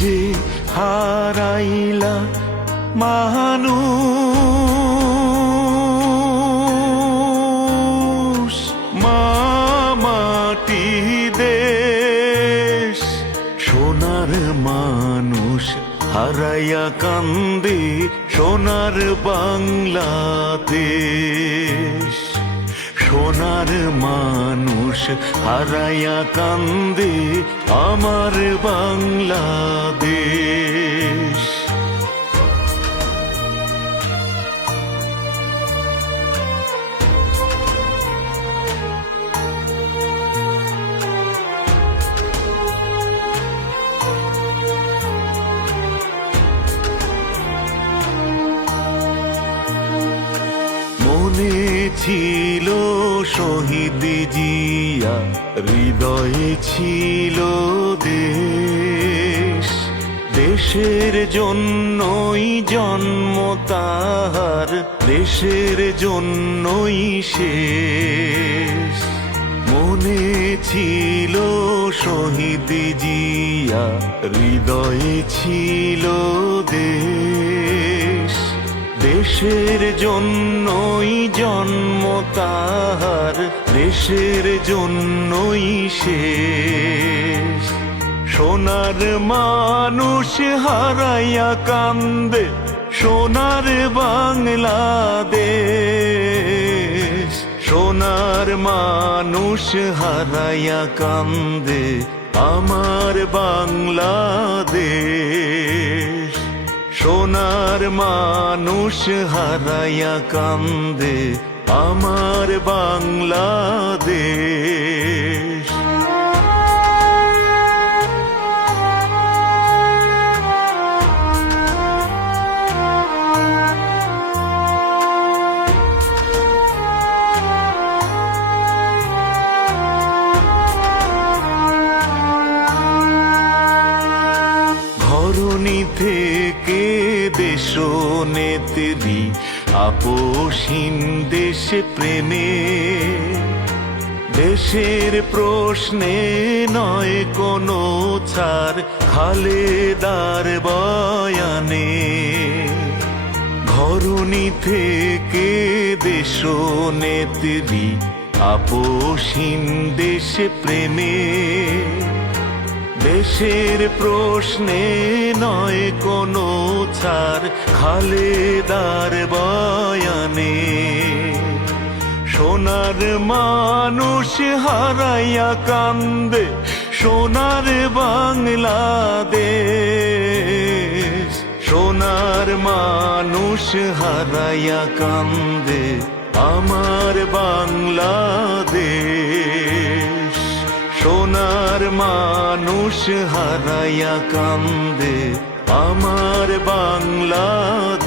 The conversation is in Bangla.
যে হারাইলা মামাটি দেশ। সোনার মানুষ হারাইয়া কান্দে সোনার বাংলাদেশ। সোনার মানুষ হারাইয়া কান্দে আমার বাংলাদেশ। মনে ছিল শহীদ জিয়া, হৃদয়ে ছিল দেশ। দেশের জন্যই জন্ম তাহার, দেশের জন্যই শেষ। মনে ছিল শহীদ জিয়া, হৃদয়ে ছিল দেশ। দেশের জন্যই জন্ম তাহার, দেশের জন্যই শেষ। সোনার মানুষ হারাইয়া কান্দে, সোনার বাংলাদেশ। সোনার মানুষ হারাইয়া কান্দে, আমার বাংলাদেশ। সোনার মানুষ হারাইয়া কান্দে আমার বাংলাদেশ। দেশ নেত্রী আপোষহীন দেশ প্রেমে। দেশের প্রশ্নে নয় কোনো ছাড় খালেদার বয়ানে। ঘরণী থেকে দেশ নেত্রী আপোষহীন দেশ প্রেমে। দেশের প্রশ্নে নয় কোনো ছাড়, খালেদার বয়ানে। সোনার মানুষ হারাইয়া কান্দে সোনার বাংলাদেশ। সোনার মানুষ হারাইয়া কান্দে আমার বাংলাদেশ। সোনার মানুষ হারাইয়া কান্দে। আমার বাংলাদেশ